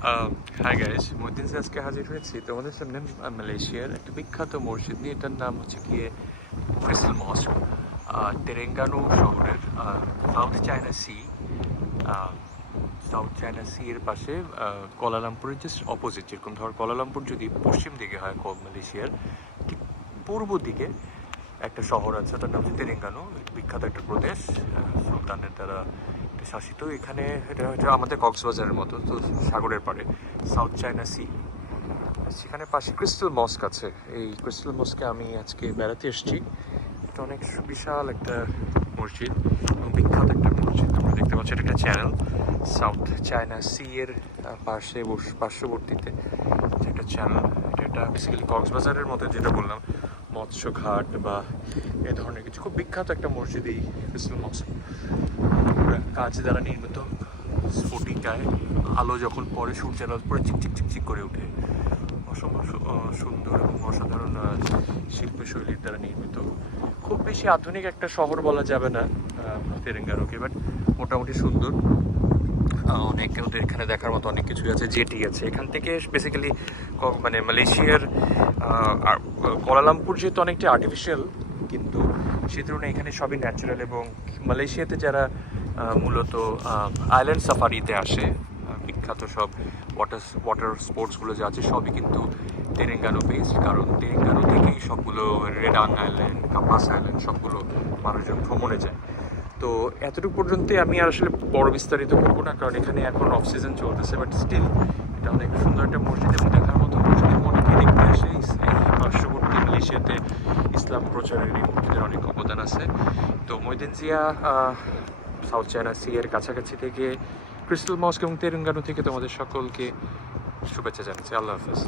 Hi guys মদিন আজকে হাজির হয়েছি তোমাদের সামনে মালয়েশিয়ার একটা বিখ্যাত মসজিদ নিয়ে এটার নাম হচ্ছে গিয়ে ক্রিস্টাল মস্ক তেরেঙ্গানো শহরের South China Sea South China Sea এর পাশে আহ, কোয়ালালামপুরের জাস্ট অপোজিট যেরকম ধর কোয়ালালামপুর যদি পশ্চিম দিকে হয় মালয়েশিয়ার ঠিক পূর্ব দিকে একটা শহর আছে ওটার নাম হচ্ছে তেরেঙ্গানো বিখ্যাত একটা প্রদেশ সুলতানের দ্বারা শাসিত। এখানে এটা হচ্ছে আমাদের কক্সবাজারের মতো, তো সাগরের পাড়ে সাউথ চায়না সি সেখানে পাশে ক্রিস্টাল মস্ক আছে। এই ক্রিস্টাল মস্কে আমি আজকে বেড়াতে এসেছি। এটা অনেক বিশাল একটা মসজিদ বিখ্যাত একটা মসজিদ, তোমরা দেখতে পাচ্ছ, এটা একটা চ্যানেল সাউথ চায়না সি এর পাশে পার্শ্ববর্তীতে একটা চ্যানেল এটা একটা বেসিক্যালি কক্সবাজারের মতো, যেটা বললাম মৎস্য ঘাট বা এ ধরনের কিছু। খুব বিখ্যাত একটা মসজিদ এই ক্রিস্টাল মস্ক কাঁচ দ্বারা নির্মিত স্ফটিকায় আলো যখন পরে সূর্যের আলো পরে চিকচিক চিকচিক করে ওঠে। অসম্ভব সুন্দর এবং অসাধারণ শিল্পশৈলীর দ্বারা নির্মিত। খুব বেশি আধুনিক একটা শহর বলা যাবে না আহ, তেরেঙ্গানোকে বাট মোটামুটি সুন্দর। অনেক এখানে দেখার মতো অনেক কিছুই আছে জেটি আছে। এখান থেকে বেসিক্যালি মানে মালয়েশিয়ার কোয়ালালামপুর যেহেতু অনেকটা আর্টিফিশিয়াল কিন্তু সে তুলনায় এখানে সবই ন্যাচারাল এবং মালয়েশিয়াতে যারা মূলত আইল্যান্ড সাফারিতে আসে। বিখ্যাত সব ওয়াটার ওয়াটার স্পোর্টসগুলো যে আছে, সবই কিন্তু তেরেঙ্গানো বেসড কারণ তেলেঙ্গানো থেকেই সবগুলো রেডাং আইল্যান্ড কাপাস আইল্যান্ড সবগুলো মানুষজন ভ্রমণে যায়। তো এতটুকু পর্যন্তই আমি আর আসলে বড় বিস্তারিত করব না, কারণ এখানে এখন অফ সিজন চলতেছে বাট স্টিল এটা অনেক সুন্দর একটা মসজিদ এবং দেখার মতো মসজিদ এবং অনেকেই দেখতে আসে। পার্শ্ববর্তী মালয়েশিয়াতে ইসলাম প্রচারের এই মসজিদের অনেক অবদান আছে। তো মৈদিন জিয়া সাউথ চায়না সি এর কাছাকাছি থেকে ক্রিস্টাল মস্ক এবং তেরঙ্গানু থেকে তোমাদের সকলকে শুভেচ্ছা জানাচ্ছি। আল্লাহ হাফেজ।